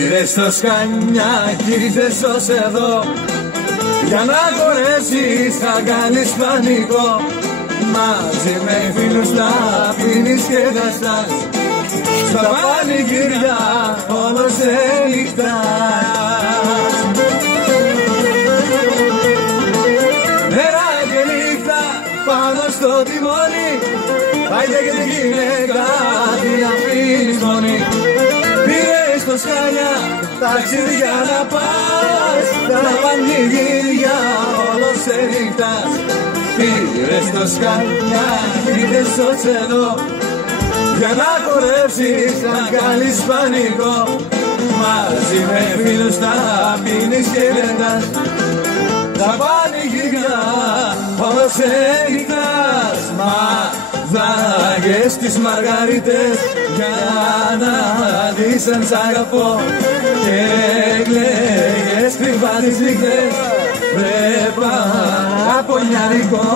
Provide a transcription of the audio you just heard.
Πήρες το σκάνια κι ήρθες ως εδώ για να χορέψεις, θα κάνεις πανικό. Μαζί με φίλους να πίνεις και θα στάς στα πανηγύρια όλο σε νύχτας. Μέρα και νύχτα πάνω στο τιμόνι, άιντε και τη γυναίκα την αφήνεις μόνη. Πήρες το σκάνια, ταξίδια να πας, τα πανηγύρια όλο σε νύχτας. Πήρες το σκάνια, ήρθες ως εδώ για να χορέψεις, να κάνεις πανικό. Μαζί με φίλους να πίνεις και λεντάς, τα πανηγύρια όλο σε νύχτας. Μαδάγες τις μαργαρίτες για να δεις αν σ' αγαπώ και κλαίγες κρυβά τις νύχτες, βρε παραπονιάρικο.